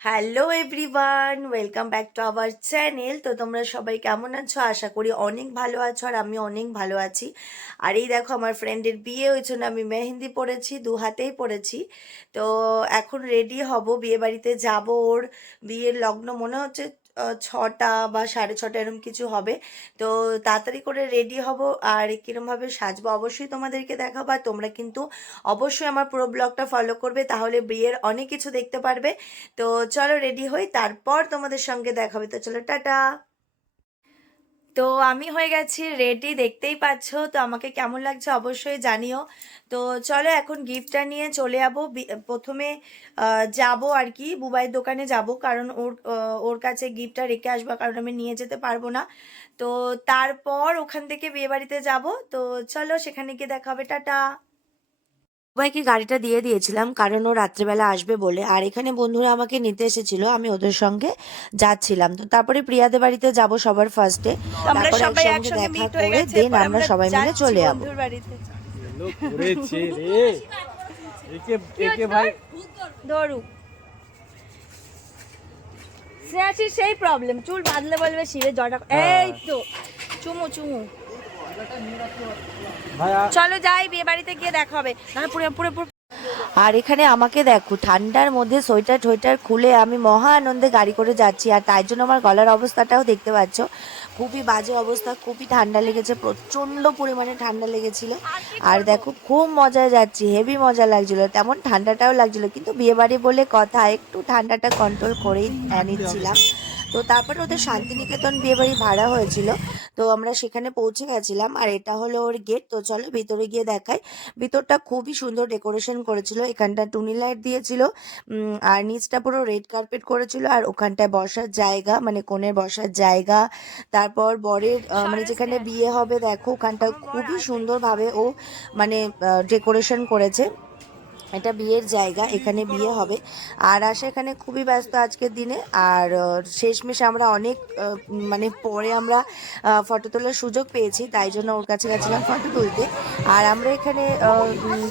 Hello everyone welcome back to our channel তো তোমরা সবাই কেমন আছো? আশা করি অনেক ভালো আছো আর আমি অনেক ভালো আছি। আর এই দেখো, আমার ফ্রেন্ডের বিয়ে ওই জন্য আমি মেহেন্দি পড়েছি দু হাতেই পড়েছি তো এখন রেডি হব বিয়ে বাড়িতে যাব ওর। বিয়ের লগ্ন মনে হচ্ছে ছটা বা সাড়ে ছটা এরম কিছু হবে। তো তাড়াতাড়ি করে রেডি হব আর কীরমভাবে সাজবো অবশ্যই তোমাদেরকে দেখাবো। আর তোমরা কিন্তু অবশ্যই আমার পুরো ব্লগটা ফলো করবে, তাহলে বিয়ের অনেক কিছু দেখতে পারবে। তো চলো রেডি হই, তারপর তোমাদের সঙ্গে দেখাবে তো চলো, টাটা! তো আমি হয়ে গেছি রেডি, দেখতেই পাচ্ছ। তো আমাকে কেমন লাগছে অবশ্যই জানিও। তো চলো এখন গিফটটা নিয়ে চলে যাব। প্রথমে যাব আর কি, বুবাইয়ের দোকানে যাব। কারণ ওর ওর কাছে গিফটটা রেখে আসব, কারণ আমি নিয়ে যেতে পারব না। তো তারপর ওখান থেকে বিয়েবাড়িতে যাব। তো চলো সেখানে গিয়ে দেখাবে টাটা। সবাইকে গাড়িটা দিয়ে দিয়েছিলাম কারণ ও রাত্রেবেলা আসবে বলে। আর এখানে বন্ধুরা আমাকে নিতে এসেছিল আমি ওদের সঙ্গে যাচ্ছিলাম। তো তারপরে প্রিয়াদের বাড়িতে যাব সবার ফার্স্টে আমরা তারপরে একসঙ্গে দেখা করে দেন আমরা সবাই মিলে চলে যাব। সেই প্রবলেম চুল বাঁধলে বলবে শিরে জটা হ্যাঁ। এই তো চুমু চুমু। চলো যাই বিয়ে বাড়িতে গিয়ে দেখা হবে। না পুরো পুরো পুরো আর এখানে আমাকে দেখো ঠান্ডার মধ্যে সোয়েটার টোয়েটার খুলে আমি মহা আনন্দে গাড়ি করে যাচ্ছি আর তাই জন্য আমার গলার অবস্থাটাও দেখতে পাচ্ছ। খুবই বাজে অবস্থা খুবই ঠান্ডা লেগেছে প্রচণ্ড পরিমাণে ঠান্ডা লেগেছিল। আর দেখো খুব মজায় যাচ্ছি হেভি মজা লাগছিল তেমন ঠান্ডাটাও লাগছিল কিন্তু বিয়েবাড়ি বলে কথা একটু ঠান্ডাটা কন্ট্রোল করেই নিচ্ছিলাম। তো তারপরে ওদের শান্তিনিকেতন বিয়ে বাড়ি ভাড়া হয়েছিল। তো আমরা সেখানে পৌঁছে গেছিলাম, আর এটা হলো ওর গেট তো চলো ভিতরে গিয়ে দেখাই। ভিতরটা খুবই সুন্দর ডেকোরেশন করেছিল, এখানটা টুনি লাইট দিয়েছিল আর নিচটা পুরো রেড কার্পেট করেছিল, আর ওখানটায় বসার জায়গা মানে কোণের বসার জায়গা। তারপর বরের মানে যেখানে বিয়ে হবে, দেখো, ওখানটা খুবই সুন্দরভাবে ও মানে ডেকোরেশন করেছে। এটা বিয়ের জায়গা, এখানে বিয়ে হবে। আর আশা এখানে খুবই ব্যস্ত আজকের দিনে। আর শেষমেশ আমরা অনেক মানে পরে আমরা ফটো তোলার সুযোগ পেয়েছি, তাই জন্য ওর কাছে গেছিলাম ফটো তুলতে। আর আমরা এখানে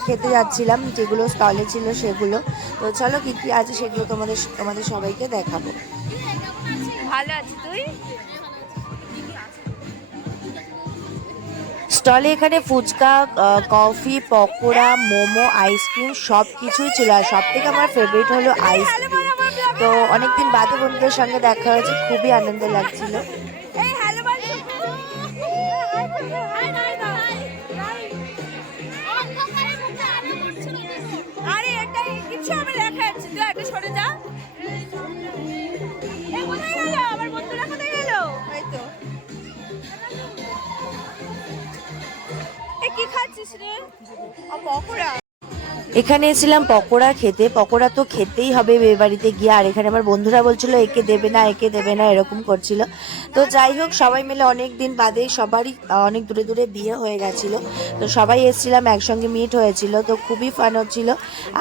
খেতে যাচ্ছিলাম, যেগুলো স্টলে ছিল সেগুলো। তো চলো কী কী আছে সেগুলো তোমাদের তোমাদের সবাইকে দেখাবো। ভালো আছি, তুই? স্টলে এখানে phuchka coffee, pakora, momo, ice cream সব কিছুই ছিল। আর সব থেকে আমার ফেভারিট হলো আইসক্রিম তো অনেকদিন বাদে বন্ধুদের সঙ্গে দেখা হয়েছে, খুবই আনন্দ লাগছিল। পকোড়া? এখানে এসেছিলাম পকোড়া খেতে। পকোড়া তো খেতেই হবে বিয়ে বাড়িতে গিয়ে। আর এখানে আমার বন্ধুরা বলছিল, একে দেবে না, একে দেবে না, এরকম করছিল। তো যাই হোক, সবাই মিলে অনেক দিন বাদে সবারই অনেক দূরে দূরে বিয়ে হয়ে গেছিল। তো সবাই এসেছিলাম, একসঙ্গে মিট হয়েছিল। তো খুবই ফান হচ্ছিল।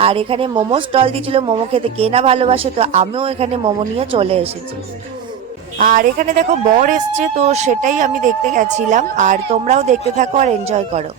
আর এখানে মোমো স্টল দিয়েছিল, মোমো খেতে কে না ভালোবাসে, তো আমিও এখানে মোমো নিয়ে চলে এসেছি। আর এখানে দেখো, বর এসছে, তো সেটাই আমি দেখতে গেছিলাম। আর তোমরাও দেখতে থাকো আর এনজয় করো।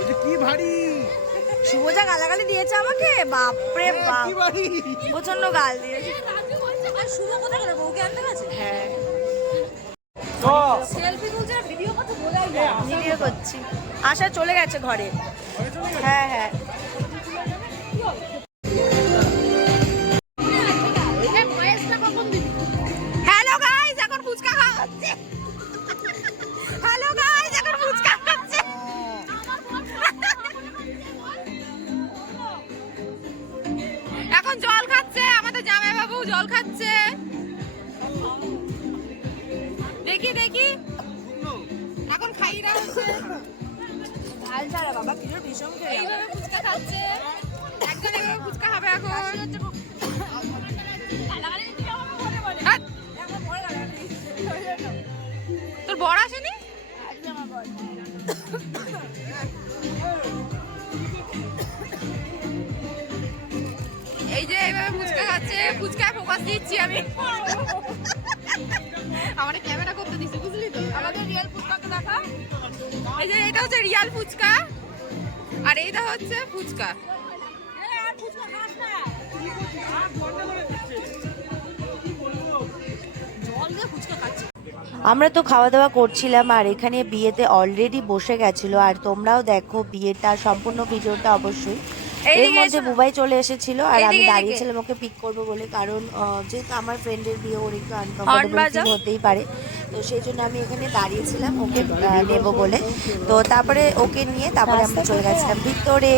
এটা কি ভারী শুভজা গালাগালি দিয়েছে আমাকে? বাপরে বাপ। কি ভারী প্রচণ্ড গাল দিয়েছে। হ্যাঁ। তো ভিডিও করছি। আশা চলে গেছে ঘরে। হ্যাঁ হ্যাঁ। জল খাচ্ছে। দেখি দেখি। এখন খাই না হচ্ছে। ছাড়া বাবা ভীষণ ফুচকা খাচ্ছে। ফুচকা খাবে এখন। তোর বড় আসেনি? ফুচকা ফোকাস দিচ্ছি আমি। আমার ক্যামেরা করতে দিছি বুঝলি তো? আমাদের রিয়েল ফুচকাকে দেখা। এই যে এটা হচ্ছে রিয়াল ফুচকা আর এইটা হচ্ছে ফুচকা। আমরা তো খাওয়া দাওয়া করছিলাম আর এখানে বিয়েতে অলরেডি বসে গেছিল। আর তোমরাও দেখো বিয়েটা সম্পূর্ণ ভিডিওটা অবশ্যই এর মধ্যে বুবাই চলে এসেছিল আর আমি দাঁড়িয়েছিলাম ওকে পিক করব বলে কারণ যেহেতু আমার ফ্রেন্ডের বিয়ে ওর একটু আনকমফোর্টেবল হতেই পারে। তো সেই জন্য আমি এখানে দাঁড়িয়েছিলাম ওকে নেব বলে। তো তারপরে ওকে নিয়ে তারপরে আমরা চলে গেছিলাম ভিতরে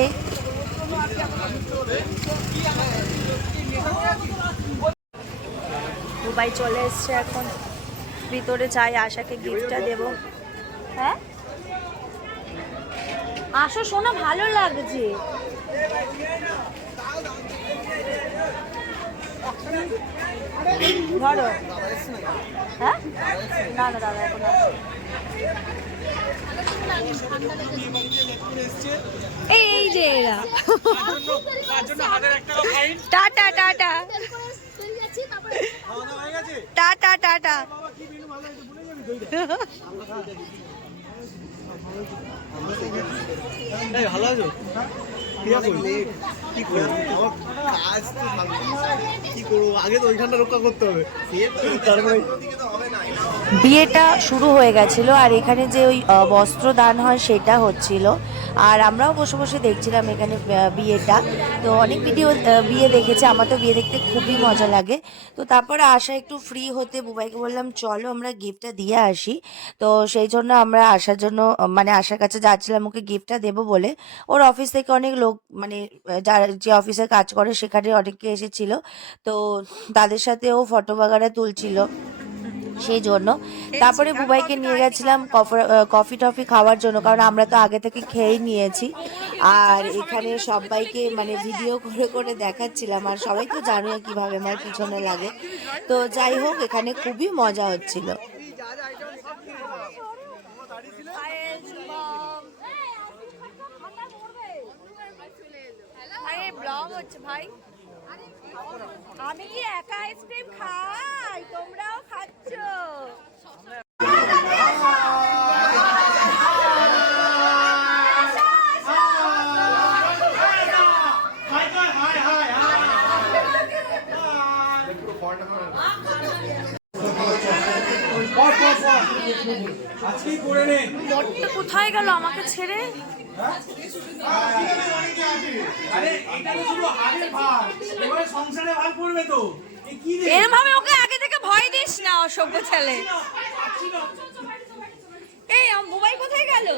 দুবাই চলে এসছে এখন। ভিতরে চাই আশাকে গিফটটা দেব। হ্যাঁ? আসো শোনা ভালো লাগছে। ধরো হ্যাঁ না দাদা এই যে টাটা টাটা টাটা টাটা ভালো আছো বিয়েটা শুরু হয়ে গেছিল আর এখানে যে ওই বস্ত্র দান হয় সেটা হচ্ছিল। আর আমরাও বসে বসে দেখছিলাম এখানে বিয়েটা। তো অনেক ভিডিও বিয়ে দেখেছে, আমার তো বিয়ে দেখতে খুবই মজা লাগে। তো তারপরে আসা একটু ফ্রি হতে, বুবাইকে বললাম, চলো আমরা গিফটটা দিয়ে আসি। তো সেই জন্য আমরা আসার জন্য মানে আসার কাছে যাচ্ছিলাম, ওকে গিফটটা দেবো বলে। ওর অফিস থেকে অনেক লোক মানে যারা, যে অফিসে কাজ করে, সেখানে অনেকে এসেছিল। তো তাদের সাথে ও ফটো বাগারা তুলছিল। সেই জন্য। তারপরে বুবাইকে নিয়ে গেছিলাম কফ- টফি খাওয়ার জন্য, কারণ আমরা তো আগে থেকে খেয়েই নিয়েছি। আর এখানে সবাইকে মানে ভিডিও করে করে দেখাচ্ছিলাম, আর সবাই তো জানোই কীভাবে আমার পিছনে লাগে। তো যাই হোক, এখানে খুবই মজা হচ্ছিল। ব্লগ হচ্ছে ভাই। আইসক্রিম খাই, তোমরাও খাচ্ছ। কোথায় গেল আমাকে ছেড়ে? আরে, এটা তো শুধু আগে ভাগ এবারে সংসারে ভাগ পড়বে তো। এরম ভাবে ওকে আগে থেকে ভয় দিস না, অসভ্য ছেলে। এই মোবাইল কোথায় গেল?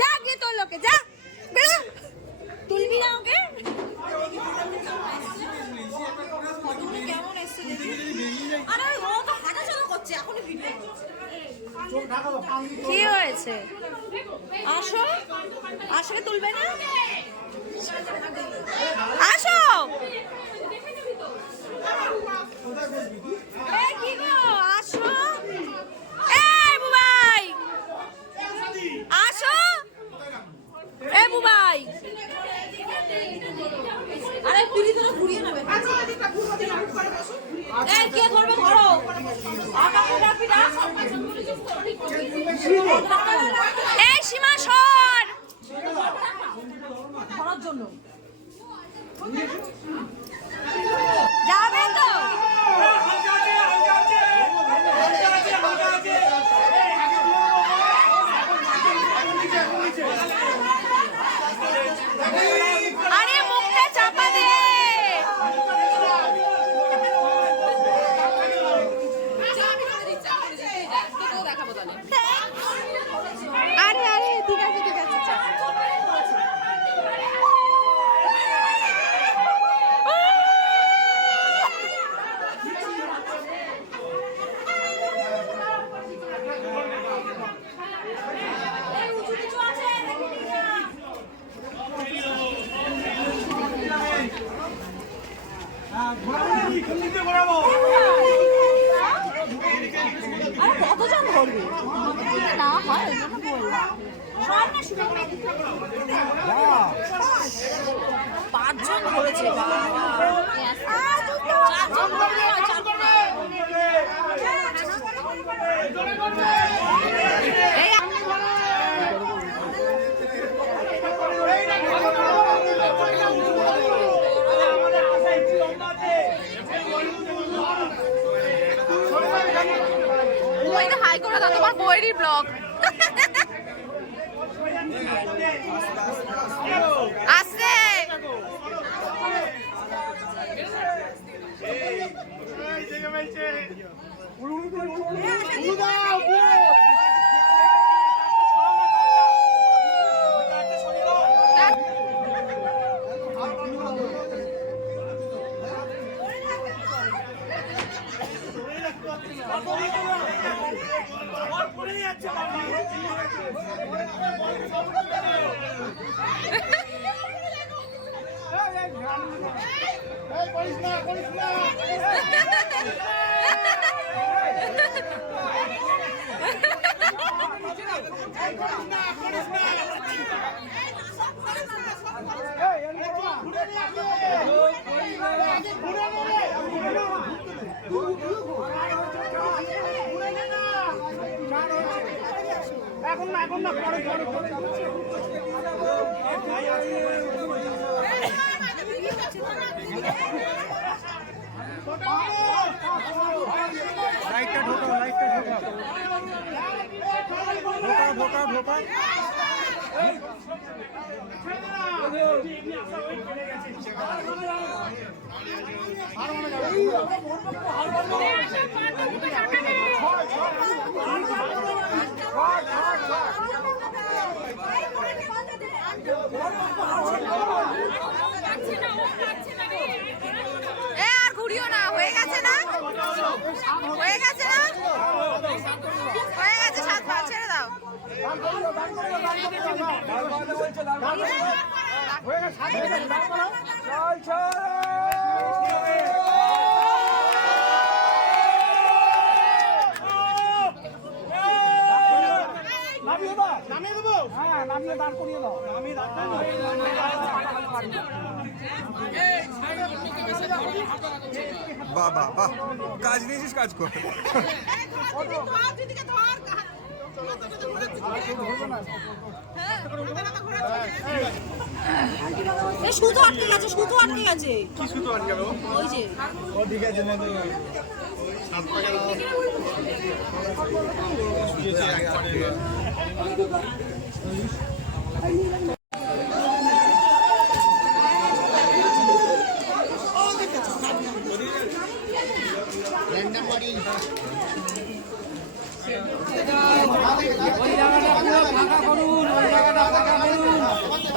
যা গিয়ে তোর লোকে, যা। তুলবি না ওকে? কেমন এসছে আরে, ও তো হাঁটাচলা করছে, এখনই ভিডিও কি হয়েছে? আসো। আসলে তুলবে না? আসো। আসো। এই আসো। এ বুবাই আরে পুরি তো ঘুরিয়ে নেবে এই এই সীমা যাবে তো আরে মুখটা চাপা দে আরে আরে ঠিক আছে ঠিক আছে চল। হ্যাঁ ঘোরাবো কোন দিকে ঘোরাবো কতজন ধরবে না হয় ওই জন্য বললাম সব না শুনে তো হাই করে দাও তোমার বইয়েরই ব্লগ। আসছে। Hey, police now, police now! লাইটটা ঢোকাও লাইটটা ঢোকাও ঢোকাও ঢোকাও ঢোকাও এ আর ঘুরিও না হয়ে গেছে না হয়ে গেছে না হয়ে গেছে সাতবার ছেড়ে দাও বাহ বাহ বাহ। কাজ নিয়েছিস কাজ কর। সুতো আটকে গেছে সুতো আটকে গেছে। কি শুধু আটকাবে ওই যে। ও আছে না ওই জায়গাটা পুরো ফাঁকা করুন ওই জায়গাটা ফাঁকা করুন।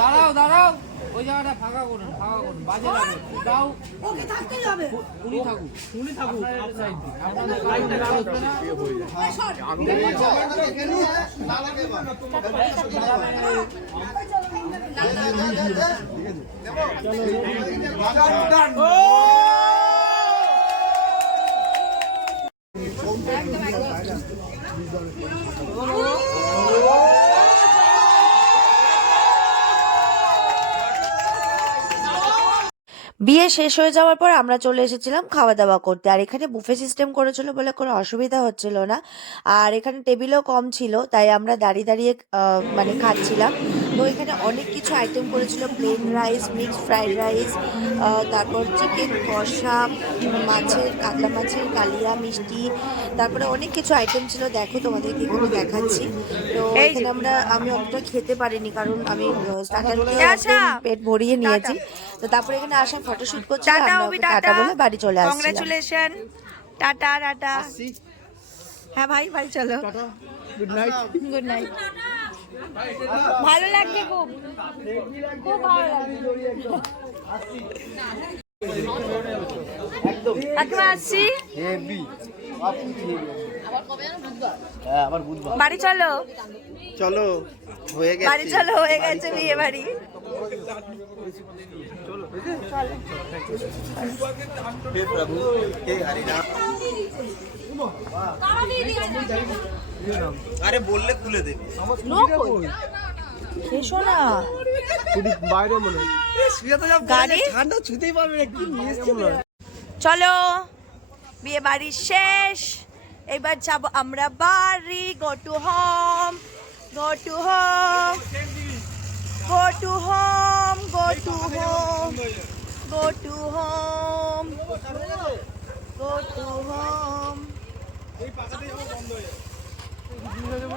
দাঁড়াও দাঁড়াও। ওই জায়গাটা ফাঁকা করুন ফাঁকা করুন। বাজে লাগে। দাও। ওকে থাকতেই হবে। উনি থাকুক। উনি থাকুক। আপনাদের সাইড দিয়ে হচ্ছে না। বিয়ে শেষ হয়ে যাওয়ার পর আমরা চলে এসেছিলাম খাওয়া দাওয়া করতে। আর এখানে বুফে সিস্টেম করেছিল বলে কোনো অসুবিধা হচ্ছিল না। আর এখানে টেবিলও কম ছিল, তাই আমরা দাঁড়িয়ে দাঁড়িয়ে মানে খাচ্ছিলাম। তো এখানে অনেক কিছু আইটেম করেছিল plain rice mixed fried rice তারপর চিকেন কষা মাছের কাতলা মাছের কালিয়া মিষ্টি তারপরে অনেক কিছু আইটেম ছিল। দেখো তোমাদেরকে এখানে দেখাচ্ছি। তো এখানে আমরা আমি অতটা খেতে পারিনি কারণ আমি স্টার্টার আচ্ছা। পেট ভরিয়ে নিয়েছি। তো তারপরে এখানে আসা ফটোশুট করছি টাটা বলে বাড়ি চলে আসছি কংগ্রেচুলেশন টাটা টাটা। হ্যাঁ ভাই ভাই চলো। গুড নাইট গুড নাইট ভালো লাগছে খুব। খুব ভালো লাগছে। আসছি। হ্যাঁ বাড়ি চলো। চলো হয়ে বাড়ি চলো হয়ে গেছে বিয়ে বাড়ি। হে প্রভু হে হরি আরে বললে খুলে দেবে। এসো না। বাইরে মনে শুয়ে তো যা গাড়ি? ঠান্ডা ছুতেই পারবে না কি নিয়ে এসছে চলো বিয়ে বাড়ি শেষ। এবার যাব আমরা বাড়ি go to home go to home go to home go to home go to home বন্ধ হয়ে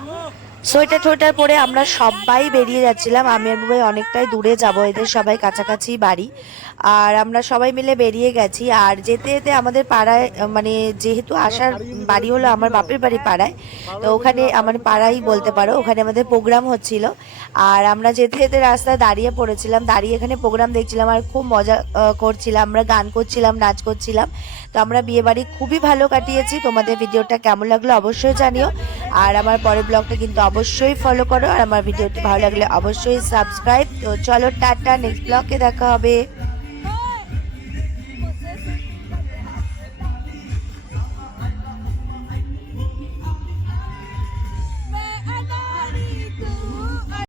হোম সোয়েটার টোয়েটার পরে আমরা সবাই বেরিয়ে যাচ্ছিলাম। আমি আর বুবাই অনেকটাই দূরে যাব, এদের সবাই কাছাকাছি বাড়ি। আর আমরা সবাই মিলে বেরিয়ে গেছি। আর যেতে যেতে আমাদের পাড়ায় মানে যেহেতু আসার বাড়ি হলো আমার বাপের বাড়ি পাড়ায়, তো ওখানে আমার পাড়াই বলতে পারো, ওখানে আমাদের প্রোগ্রাম হচ্ছিল। আর আমরা যেতে যেতে রাস্তায় দাঁড়িয়ে পড়েছিলাম। দাঁড়িয়ে এখানে প্রোগ্রাম দেখছিলাম আর খুব মজা করছিলাম। আমরা গান করছিলাম, নাচ করছিলাম। তো আমরা বিয়ে বাড়ি খুবই ভালো কাটিয়েছি। তোমাদের ভিডিওটা কেমন লাগল অবশ্যই জানিও। আর আমার পরের ব্লগটা কিন্তু অবশ্যই ফলো করো আর আমার ভিডিওটি ভালো লাগলে অবশ্যই সাবস্ক্রাইব তো চলো টাটা নেক্সট ব্লগে দেখা হবে।